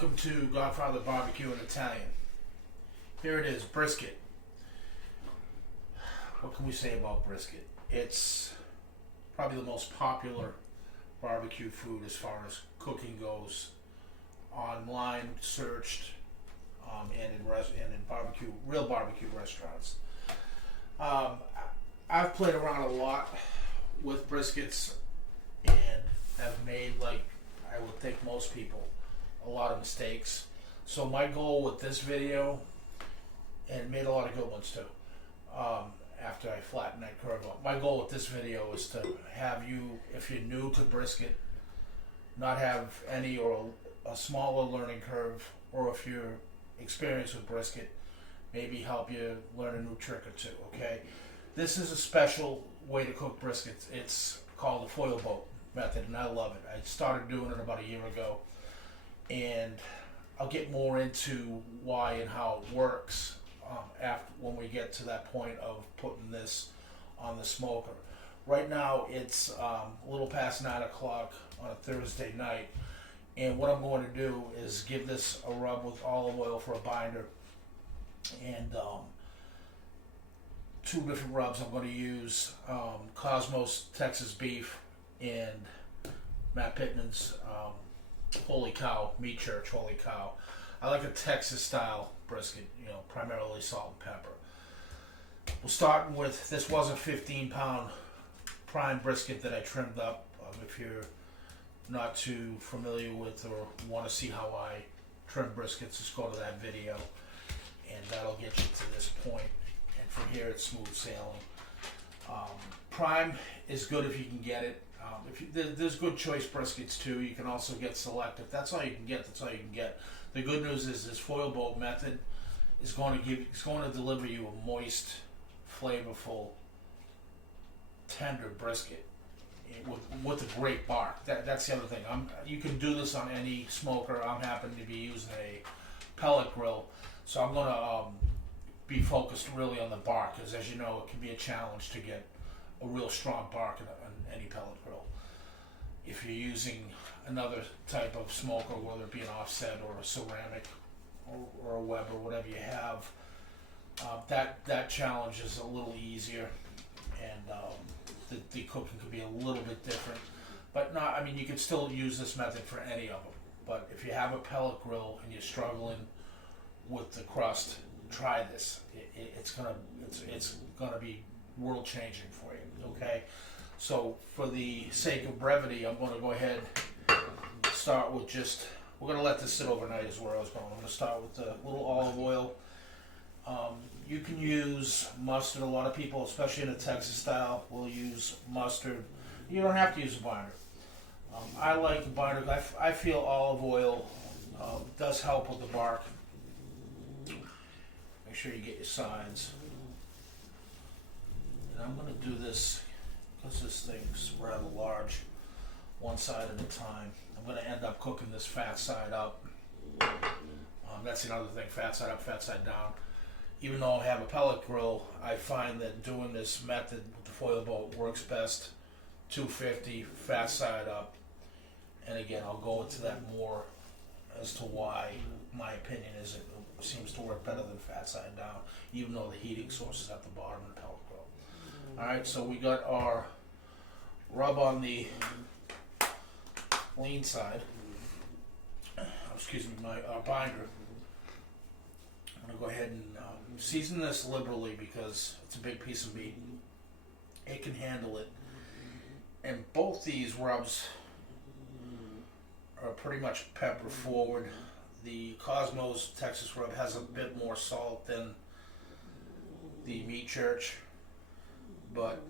Welcome to Godfather Barbecue and Italian. Here it is, brisket. What can we say about brisket? It's probably the most popular barbecue food as far as cooking goes. Online searched and in real barbecue restaurants. I've played around a lot with briskets and have made, like I would think most people, a lot of mistakes. So my goal with this video, and made a lot of good ones too, after I flattened that curve up. My goal with this video is to have you, if you're new to brisket, not have any or a smaller learning curve, or if you're experienced with brisket, maybe help you learn a new trick or two, okay? This is a special way to cook briskets. It's called the foil boat method, and I love it. I started doing it about a year ago, and I'll get more into why and how it works after when we get to that point of putting this on the smoker. Right now it's a little past 9 o'clock on a Thursday night, and what I'm going to do is give this a rub with olive oil for a binder, and two different rubs. I'm going to use Cosmos Texas beef and Matt Pittman's Holy Cow Meat Church Holy Cow. I like a Texas style brisket, primarily salt and pepper. We're starting with, this was a 15-pound prime brisket that I trimmed up. If you're not too familiar with or want to see how I trim briskets, just go to that video, and that'll get you to this point. And from here, it's smooth sailing. Prime is good if you can get it. There's good choice briskets too. You can also get select. If that's all you can get, that's all you can get. The good news is this foil boat method is going to deliver you a moist, flavorful, tender brisket with a great bark. That's the other thing. You can do this on any smoker. I'm happen to be using a pellet grill, so I'm going to be focused really on the bark, because as you know, it can be a challenge to get a real strong bark on any pellet grill. If you're using another type of smoker, whether it be an offset or a ceramic or a Weber, whatever you have, that challenge is a little easier, and the cooking could be a little bit different. But you can still use this method for any of them. But if you have a pellet grill and you're struggling with the crust, try this. It's gonna be world changing for you. Okay. So for the sake of brevity, I'm going to go ahead and start with we're going to let this sit overnight is where I was going. I'm going to start with a little olive oil. You can use mustard. A lot of people, especially in a Texas style, will use mustard. You don't have to use a binder. I like a binder. I feel olive oil does help with the bark. Make sure you get your sides. And I'm going to do this, because this thing's rather large, one side at a time. I'm going to end up cooking this fat side up. That's another thing, fat side up, fat side down. Even though I have a pellet grill, I find that doing this method with the foil boat works best. 250, fat side up. And again, I'll go into that more as to why my opinion is it seems to work better than fat side down, even though the heating source is at the bottom of the pellet grill. Alright, so we got our rub on the lean side. Our binder. I'm going to go ahead and season this liberally, because it's a big piece of meat. It can handle it. And both these rubs are pretty much pepper forward. The Cosmos Texas rub has a bit more salt than the Meat Church, but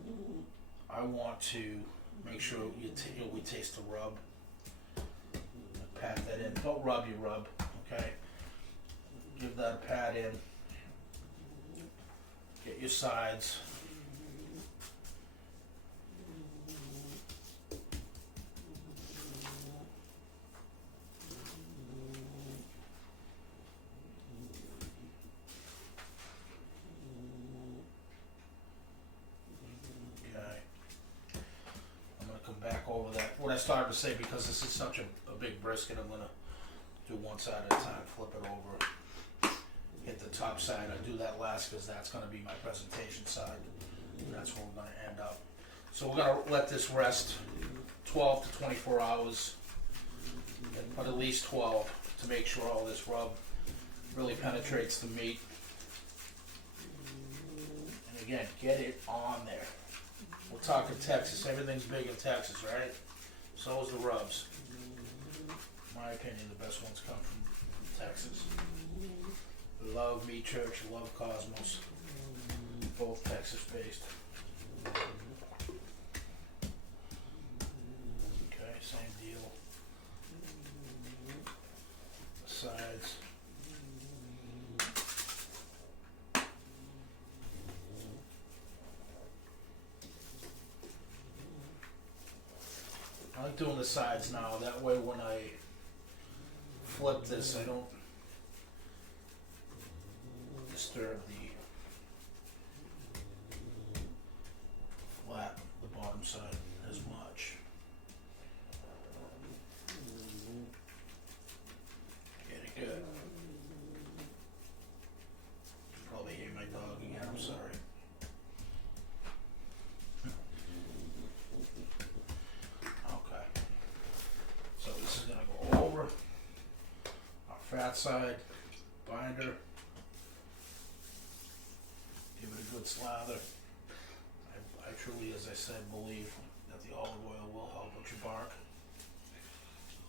I want to make sure we taste the rub. Pat that in. Don't rub, you rub. Okay. Give that a pat in. Get your sides. Over that. What I started to say, because this is such a big brisket, I'm going to do one side at a time, flip it over, hit the top side. I do that last because that's going to be my presentation side. That's where we're going to end up. So we're going to let this rest 12 to 24 hours, but at least 12 to make sure all this rub really penetrates the meat. And again, get it on there. We're talking Texas. Everything's big in Texas, right? So is the rubs. In my opinion, the best ones come from Texas. Love Meat Church, love Cosmos. Both Texas based. Okay, same deal. Sides. I like doing the sides now. That way when I flip this, I don't disturb the flat, the bottom side as much. Get it good. Probably hear my dog again, I'm sorry. Okay. So this is gonna go over our fat side, binder. Give it a good slather. I truly, as I said, believe that the olive oil will help with your bark.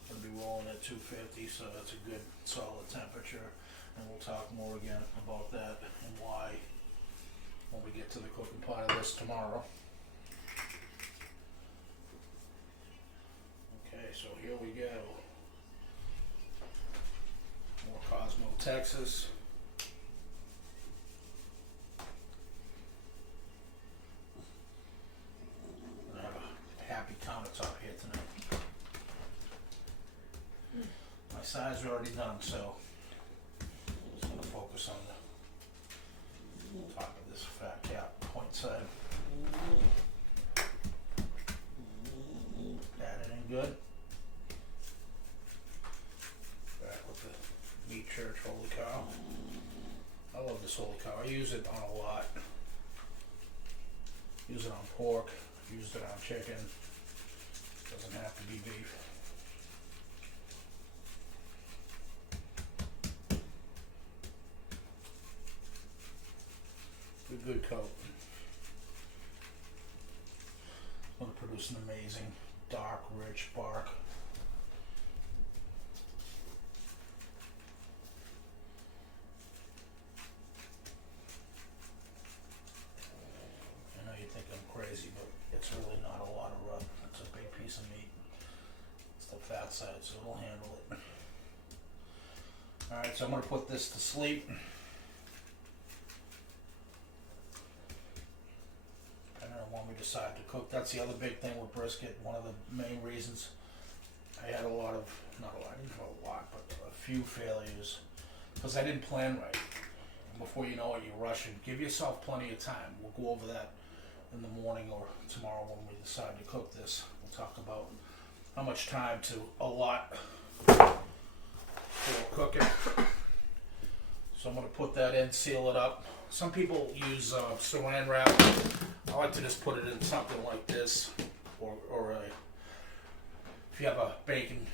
I'm going to be rolling at 250, so that's a good solid temperature. And we'll talk more again about that and why when we get to the cooking part of this tomorrow. Okay, so here we go. More Cosmo, Texas. Countertop here tonight. My sides are already done, so I'm just going to focus on the top of this fat cap point side. Pat it in good. Back with the Meat Church Holy Cow. I love this Holy Cow. I use it on a lot. Use it on pork. Used it on chicken. Doesn't have to be beef. Good coat. It's going to produce an amazing, dark, rich bark. I know you think I'm crazy, but it's really not a lot of rub. It's a big piece of meat. It's the fat side, so it'll handle it. Alright, so I'm going to put this to sleep. Depending on when we decide to cook. That's the other big thing with brisket. One of the main reasons I had a lot of, not a lot, I didn't have a lot, but a few failures. Because I didn't plan right. And before you know it, you're rushing. Give yourself plenty of time. We'll go over that in the morning or tomorrow when we decide to cook this. We'll talk about how much time to allot for cooking. So I'm going to put that in, seal it up. Some people use saran wrap. I like to just put it in something like this, or if you have a baking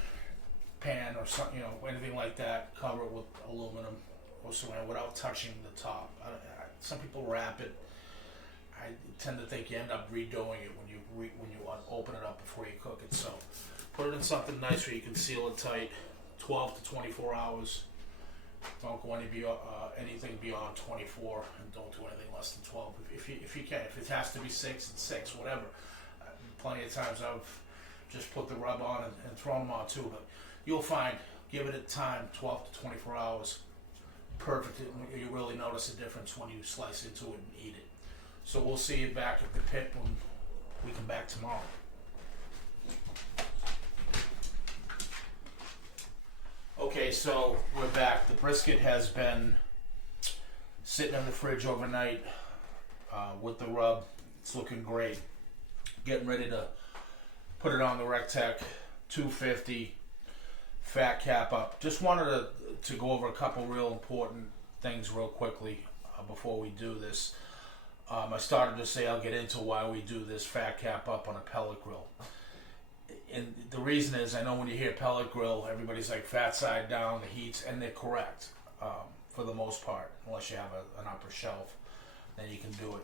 pan or something, anything like that, cover it with aluminum or saran without touching the top. Some people wrap it. I tend to think you end up redoing it when you open it up before you cook it. So put it in something nice where you can seal it tight. 12 to 24 hours. Don't go anything beyond 24, and don't do anything less than 12. If you can, if it has to be 6 and 6, whatever. Plenty of times I've just put the rub on and thrown them on too. But you'll find, give it a time, 12 to 24 hours. Perfect. You really notice a difference when you slice into it and eat it. So we'll see you back at the pit when we come back tomorrow. Okay, so we're back. The brisket has been sitting in the fridge overnight with the rub. It's looking great. Getting ready to put it on the RecTeq 250 fat cap up. Just wanted to go over a couple real important things real quickly before we do this. I started to say I'll get into why we do this fat cap up on a pellet grill. And the reason is, I know when you hear pellet grill, everybody's like fat side down, the heats, and they're correct for the most part, unless you have an upper shelf, then you can do it.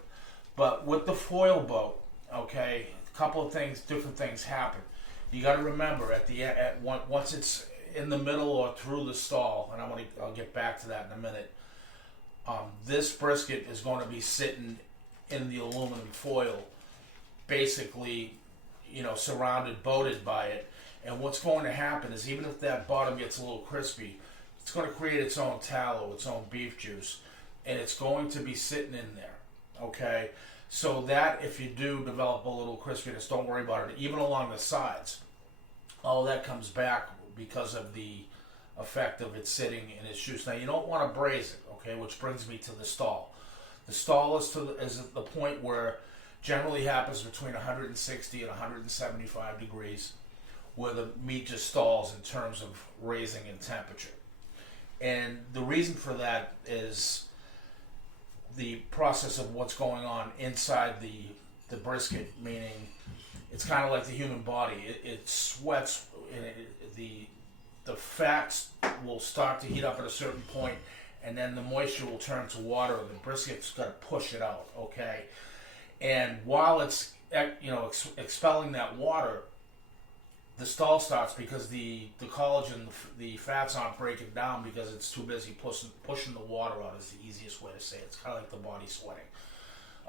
But with the foil boat, okay, a couple of things, different things happen. You got to remember once it's in the middle or through the stall, and I'll get back to that in a minute. This brisket is going to be sitting in the aluminum foil, basically, surrounded, boated by it. And what's going to happen is, even if that bottom gets a little crispy, it's going to create its own tallow, its own beef juice, and it's going to be sitting in there. Okay, so that if you do develop a little crispiness, don't worry about it. Even along the sides, all that comes back because of the effect of it sitting in its juice. Now, you don't want to braise it, okay, which brings me to the stall. The stall is at the point where generally happens between 160 and 175 degrees, where the meat just stalls in terms of raising in temperature. And the reason for that is the process of what's going on inside the brisket, meaning it's kind of like the human body. It sweats, and the fats will start to heat up at a certain point, and then the moisture will turn to water, and the brisket's got to push it out, okay? And while it's expelling that water, the stall starts because the collagen, the fats aren't breaking down because it's too busy pushing the water out, is the easiest way to say it. It's kind of like the body sweating.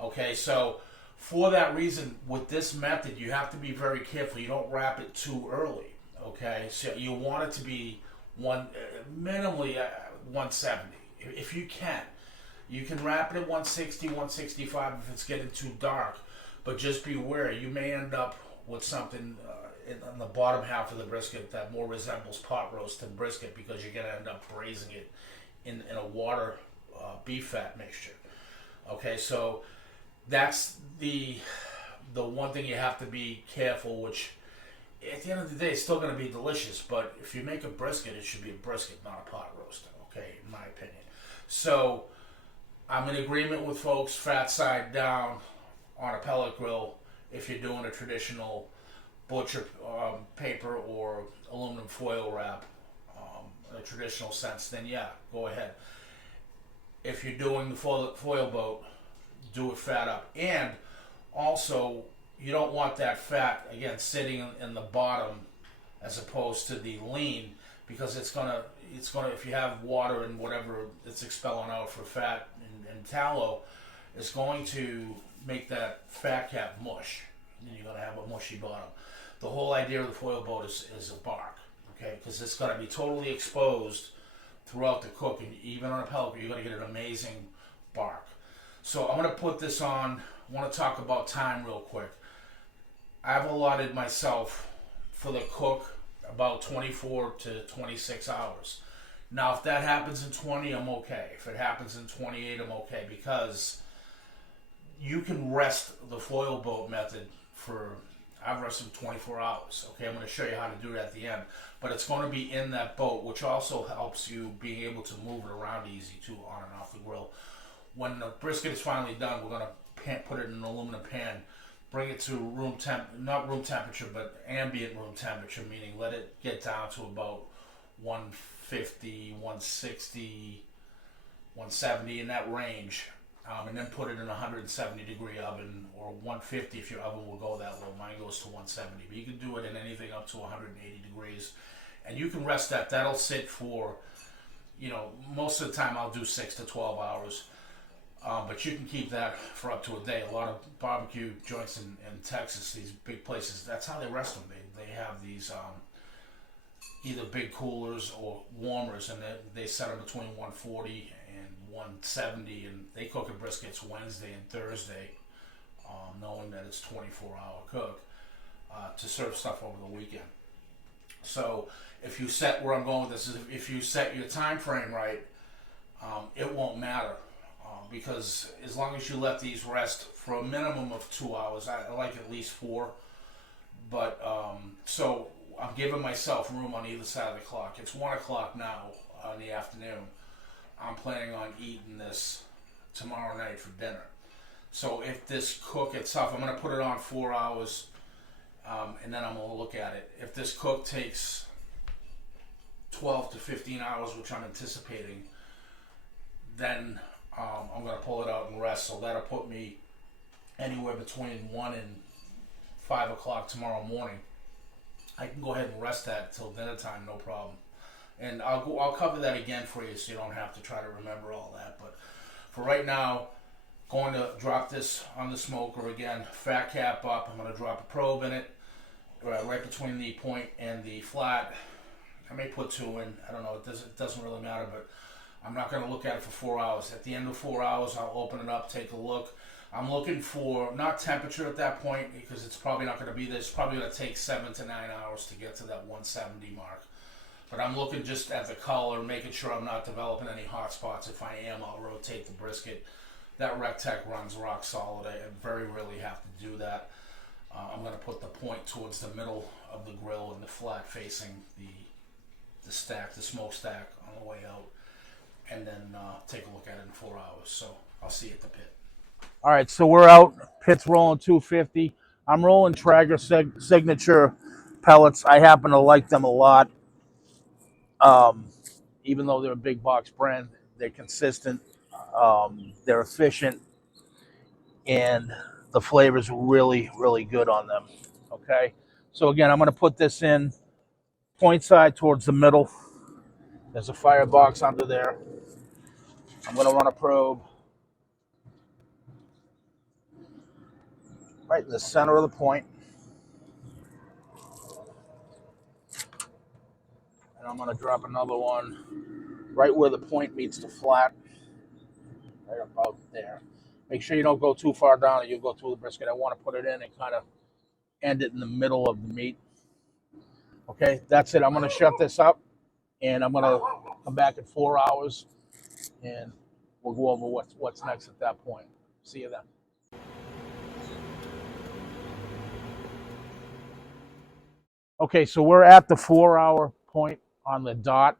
Okay, so for that reason, with this method, you have to be very careful. You don't wrap it too early. Okay, so you want it to be minimally 170 if you can. You can wrap it at 160, 165 if it's getting too dark, but just beware. You may end up with something on the bottom half of the brisket that more resembles pot roast than brisket, because you're going to end up braising it in a water beef fat mixture. Okay, so that's the one thing you have to be careful, which at the end of the day, it's still going to be delicious, but if you make a brisket, it should be a brisket, not a pot roast, okay, in my opinion. So I'm in agreement with folks, fat side down on a pellet grill if you're doing a traditional butcher paper or aluminum foil wrap in a traditional sense, then yeah, go ahead. If you're doing the foil boat, do it fat up. And also, you don't want that fat, again, sitting in the bottom as opposed to the lean, because it's gonna, if you have water and whatever it's expelling out for fat and tallow, it's going to make that fat cap mush, and you're gonna have a mushy bottom. The whole idea of the foil boat is a bark, okay, because it's gonna be totally exposed throughout the cook, and even on a pellet, you're gonna get an amazing bark. So I'm gonna put this on. I want to talk about time real quick. I've allotted myself for the cook about 24 to 26 hours. Now, if that happens in 20, I'm okay. If it happens in 28, I'm okay, because you can rest the foil boat method for, I've rested 24 hours. Okay, I'm going to show you how to do it at the end. But it's going to be in that boat, which also helps you being able to move it around easy too, on and off the grill. When the brisket is finally done, we're going to put it in an aluminum pan, bring it to not room temperature, but ambient room temperature, meaning let it get down to about 150, 160, 170, in that range, and then put it in a 170 degree oven, or 150 if your oven will go that low. Mine goes to 170, but you can do it in anything up to 180 degrees, and you can rest that. That'll sit for, most of the time I'll do 6 to 12 hours. But you can keep that for up to a day. A lot of barbecue joints in Texas, these big places, that's how they rest them. They have these either big coolers or warmers, and they set them between 140 and 170, and they cook a briskets Wednesday and Thursday, knowing that it's 24-hour cook, to serve stuff over the weekend. So if you set, where I'm going with this is, if you set your time frame right, it won't matter. Because as long as you let these rest for a minimum of 2 hours, I like at least 4. But so I'm giving myself room on either side of the clock. It's 1 o'clock now in the afternoon. I'm planning on eating this tomorrow night for dinner. So if this cook itself, I'm going to put it on 4 hours, and then I'm going to look at it. If this cook takes 12 to 15 hours, which I'm anticipating, then I'm going to pull it out and rest. So that'll put me anywhere between 1 and 5 o'clock tomorrow morning. I can go ahead and rest that till dinner time, no problem. And I'll cover that again for you, so you don't have to try to remember all that. But for right now, going to drop this on the smoker again, fat cap up. I'm going to drop a probe in it, right between the point and the flat. I may put 2 in. I don't know. It doesn't really matter. But I'm not going to look at it for 4 hours. At the end of 4 hours, I'll open it up, take a look. I'm looking for not temperature at that point, because it's probably not going to be there. It's probably going to take 7 to 9 hours to get to that 170 mark. But I'm looking just at the color, making sure I'm not developing any hot spots. If I am, I'll rotate the brisket. That RecTeq runs rock solid. I very rarely have to do that. I'm going to put the point towards the middle of the grill and the flat facing the stack, the smokestack on the way out, and then take a look at it in 4 hours. So I'll see you at the pit. All right, so we're out. Pit's rolling 250. I'm rolling Traeger Signature pellets. I happen to like them a lot. Even though they're a big box brand, they're consistent. They're efficient, and the flavor's really, really good on them. Okay, so again, I'm going to put this in point side towards the middle. There's a firebox under there. I'm going to run a probe right in the center of the point. And I'm going to drop another one right where the point meets the flat, right about there. Make sure you don't go too far down or you'll go through the brisket. I want to put it in and kind of end it in the middle of the meat. Okay, that's it. I'm going to shut this up, and I'm going to come back in 4 hours, and we'll go over what's next at that point. See you then. Okay, so we're at the 4 hour point on the dot.